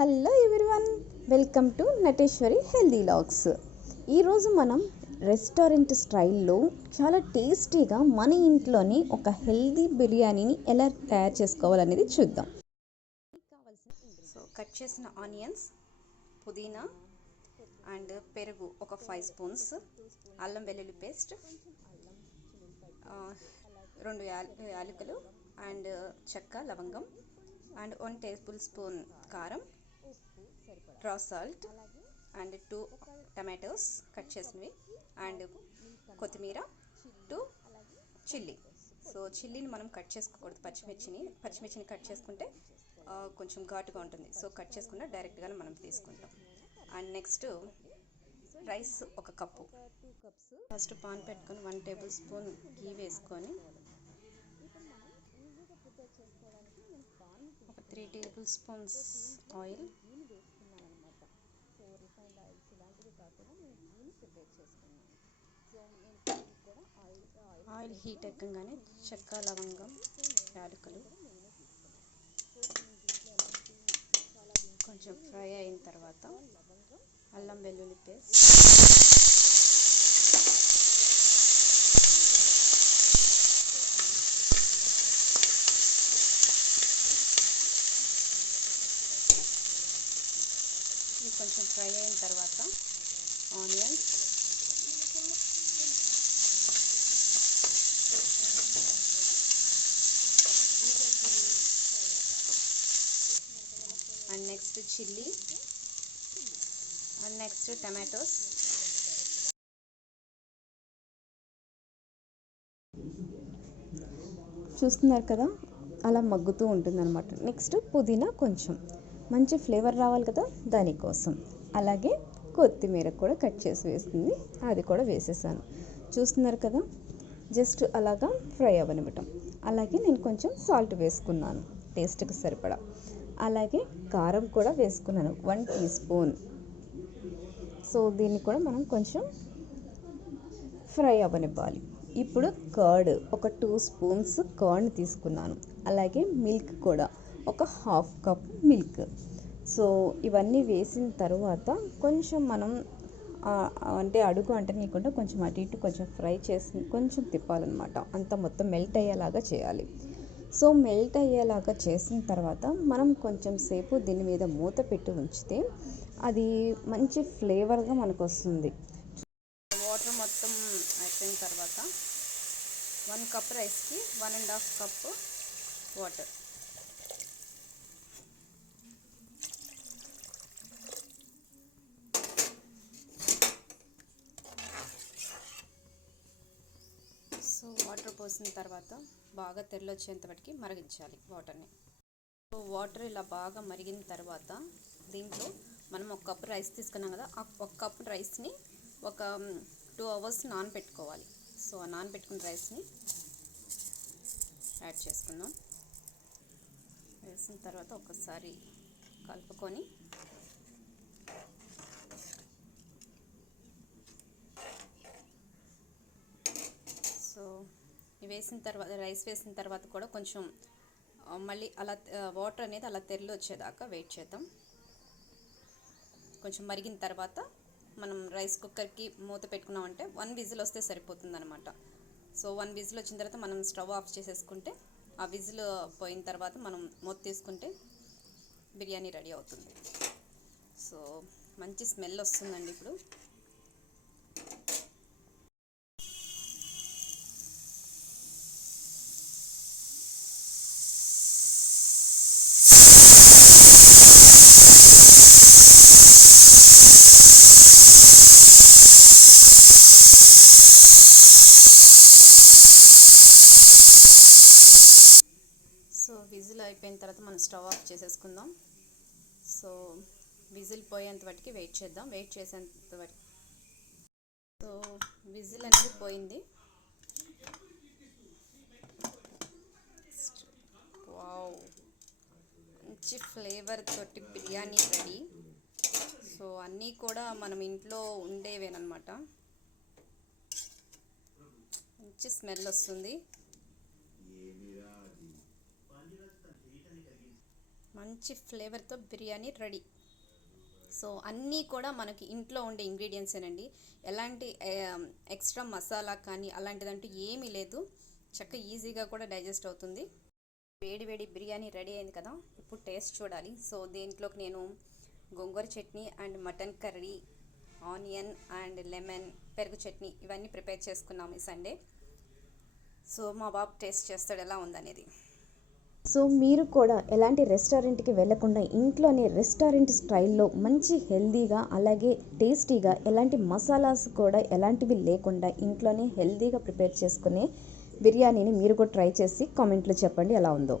Hello everyone, welcome to Nateshwari healthy logs. ఈరోజు మనం restaurant స్టైల్లో చాలా టేస్టీగా మన ఇంట్లోనే ఒక హెల్దీ బిర్యానీని ఎలా తయారు చేసుకోవాలనేది చూద్దాం. సో కట్ చేసిన ఆనియన్స్, పుదీనా అండ్ పెరుగు ఒక 5 స్పూన్స్, అల్లం వెల్లుల్లి పేస్ట్, 2 యాలకులు అండ్ చెక్క లవంగం అండ్ 1 టేబుల్ స్పూన్ కారం, రా సాల్ట్ అండ్ 2 టమాటోస్ కట్ చేసినవి అండ్ కొత్తిమీర, 2 చిల్లీ. సో చిల్లీని మనం కట్ చేసుకోకూడదు, పచ్చిమిర్చిని కట్ చేసుకుంటే కొంచెం ఘాటుగా ఉంటుంది. సో కట్ చేసుకున్న డైరెక్ట్గానే మనం తీసుకుంటాం. అండ్ నెక్స్ట్ రైస్ ఒక కప్పు. ఫస్ట్ పాన్ పెట్టుకొని 1 టేబుల్ స్పూన్ గీ వేసుకొని ఒక 3 tablespoons oil, oil heat ఎక్కగానే చెక్క లవంగం యాలకులు కొంచెం ఫ్రై అయిన తర్వాత అల్లం వెల్లుల్లి పేస్ట్, ఇది కొంచెం ఫ్రై అయిన తర్వాత onions, and next chilli and next tomatoes. చూస్తున్నారు కదా, అలా మగ్గుతూ ఉంటుందన్నమాట. నెక్స్ట్ పుదీనా, కొంచెం మంచి ఫ్లేవర్ రావాలి కదా దానికోసం. అలాగే కొత్తిమీర కూడా కట్ చేసి వేస్తుంది, అది కూడా వేసేసాను. చూస్తున్నారు కదా, జస్ట్ అలాగా ఫ్రై అవ్వనివ్వటం. అలాగే నేను కొంచెం సాల్ట్ వేసుకున్నాను టేస్ట్కి సరిపడా. అలాగే కారం కూడా వేసుకున్నాను 1 టీ స్పూన్. సో దీన్ని కూడా మనం కొంచెం ఫ్రై అవ్వనివ్వాలి. ఇప్పుడు కర్డ్ ఒక 2 స్పూన్స్ కర్డ్ తీసుకున్నాను. అలాగే మిల్క్ కూడా ఒక 1/2 కప్ మిల్క్. సో ఇవన్నీ వేసిన తర్వాత కొంచెం మనం అంటే అడుగు అంటనీయకుండా కొంచెం అటు ఇటు కొంచెం ఫ్రై చేసి కొంచెం తిప్పాలన్నమాట. అంతా మొత్తం మెల్ట్ అయ్యేలాగా చేయాలి. సో మెల్ట్ అయ్యేలాగా చేసిన తర్వాత మనం కొంచెం సేపు దీని మీద మూత పెట్టి ఉంచితే అది మంచి ఫ్లేవర్గా మనకు వస్తుంది. వాటర్ మొత్తం అయిపోయిన తర్వాత 1 కప్ రైస్కి 1.5 కప్పు వాటర్. సో వాటర్ పోసిన తర్వాత బాగా తెల్లొచ్చేంతవరకు మరిగించాలి వాటర్ని. సో వాటర్ ఇలా బాగా మరిగిన తర్వాత దీంట్లో మనం 1 కప్ రైస్ తీసుకున్నాం కదా, ఆ 1 కప్ రైస్ని ఒక 2 అవర్స్ నానబెట్టుకోవాలి. సో ఆ నానబెట్టుకున్న రైస్ని యాడ్ చేసుకుందాం. వేసిన తర్వాత ఒకసారి కలుపుకొని సో వేసిన తర్వాత రైస్ వేసిన తర్వాత కూడా కొంచెం మళ్ళీ అలా వాటర్ అనేది అలా తెరలు వచ్చేదాకా వెయిట్ చేద్దాం. కొంచెం మరిగిన తర్వాత మనం రైస్ కుక్కర్కి మూత పెట్టుకున్నామంటే 1 విజిల్ వస్తే సరిపోతుంది అనమాట. సో 1 విజిల్ వచ్చిన తర్వాత మనం స్టవ్ ఆఫ్ చేసేసుకుంటే, ఆ విజిల్ పోయిన తర్వాత మనం మూత తీసుకుంటే బిర్యానీ రెడీ అవుతుంది. సో మంచి స్మెల్ వస్తుందండి ఇప్పుడు. విజిల్ అయిపోయిన తర్వాత మనం స్టవ్ ఆఫ్ చేసేసుకుందాం. సో విజిల్ పోయేంత వరకు వెయిట్ చేద్దాం. వెయిట్ చేసేంత వరకు. సో విజిల్ అనేది పోయింది. వావ్, మంచి ఫ్లేవర్ తోటి బిర్యానీ రెడీ. సో అన్నీ కూడా మనం ఇంట్లో ఉండేవేనమాట. మంచి స్మెల్ వస్తుంది. మంచి ఫ్లేవర్తో బిర్యానీ రెడీ. సో అన్నీ కూడా మనకి ఇంట్లో ఉండే ఇంగ్రీడియంట్సేనండి. ఎలాంటి ఎక్స్ట్రా మసాలా కానీ అలాంటిదంటూ ఏమీ లేదు. చక్కగా ఈజీగా కూడా డైజెస్ట్ అవుతుంది. వేడి వేడి బిర్యానీ రెడీ అయింది కదా, ఇప్పుడు టేస్ట్ చూడాలి. సో దీంట్లోకి నేను gongura chutney and mutton curry, onion and lemon, పెరుగు చట్నీ ఇవన్నీ ప్రిపేర్ చేసుకున్నాము ఈ సండే. సో మా బాబు టేస్ట్ చేస్తాడు ఎలా ఉందనేది. సో మీరు కూడా ఎలాంటి రెస్టారెంట్కి వెళ్ళకుండా ఇంట్లోనే రెస్టారెంట్ స్టైల్లో మంచి హెల్దీగా అలాగే టేస్టీగా ఎలాంటి మసాలాస్ కూడా ఎలాంటివి లేకుండా ఇంట్లోనే హెల్దీగా ప్రిపేర్ చేసుకునే బిర్యానీని మీరు కూడా ట్రై చేసి కామెంట్లో చెప్పండి ఎలా ఉందో.